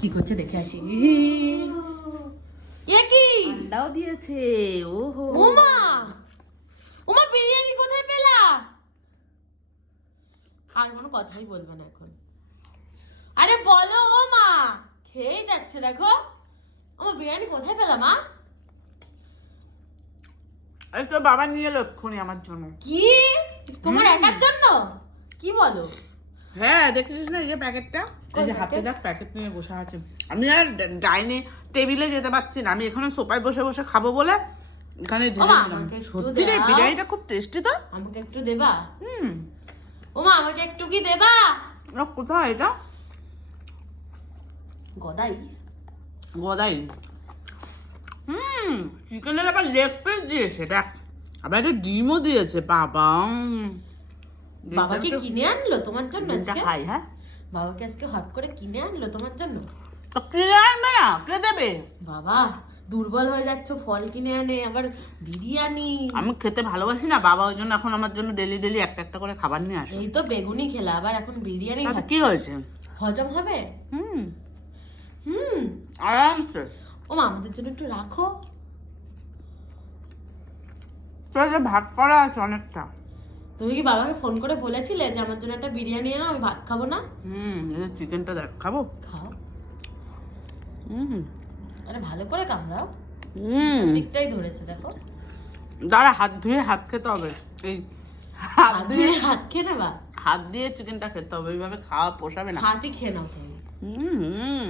কি করছে দেখে আসি। এ কি আন্ডাও দিয়েছে। ওহো ওমা, ওমা বিরিয়ানি কোথায় পেলা? আর কোনো কথাই বলবে না এখন। আরে বলো ও মা, খেয়ে যাচ্ছে দেখো। আমার বিরিয়ানি কোথায় পেলাম মা? এই তো বাবা নিয়ে এলো এক্ষুনি আমার জন্য। কি তোমার একার জন্য? কি বলো? হ্যাঁ দেখেছিস না এই যে প্যাকেটটা, এই যে হাতে দেখ প্যাকেট নিয়ে বসে আছে। আমি আর ডাইনিং টেবিলে যেতে পারছি না, আমি এখানে সোফায় বসে বসে খাবো বলে এখানে ঢেলে ওমা, দিলাম। আমাকে একটু সত্যি রে দাও। বিরিয়ানিটা খুব টেস্টি তো। আমাকে একটু দেবা? ওমা আমাকে একটু কি দেবা? কোথায় এটা? গদাই গদাই। চিকেনের আবার লেগ পিস দিয়েছে দেখ, আবার একটা ডিমও দিয়েছে। বাবা বাবাকে কিনে আনলো তোমার জন্য আজকে? খাই। হ্যাঁ বাবাকে আজকে হট করে কিনে আনলো তোমার জন্য? তো কিনে আনবে না, কে দেবে? বাবা দুর্বল হয়ে যাচ্ছ, ফল কিনে আনে আবার বিরিয়ানি। আমি খেতে ভালোবাসি না, বাবা ওই জন্য এখন আমার জন্য ডেলি ডেলি একটা একটা করে খাবার নিয়ে আসে। এই তো বেগুনি খেলা, আবার এখন বিরিয়ানি তাতে খাচ্ছ। কি হয়েছে? হজম হবে। হুম হুম আরামসে। ও মা আমাদের জন্য একটু রাখো। তোর যে ভাত করা আছে অনেকটা। তুমি কি বাবাকে ফোন করে বলেছিলে যে আমার জন্য একটা বিরিয়ানি এনো, আমি ভাত খাবো না? এই যে চিকেনটা দেখ, খাবো। খাও। হুম আরে ভালো করে কামড়াও। দিকটাই ধরেছে দেখো। দাঁড়া, হাত ধুয়ে হাত খেতে হবে। এই হাত দিয়ে হাত খেয়ে নেবা? হাত দিয়ে চিকেনটা খেতে হবে, এইভাবে খাওয়া পোষাবে না। হাতই খেয়ে নাও তুমি। হুম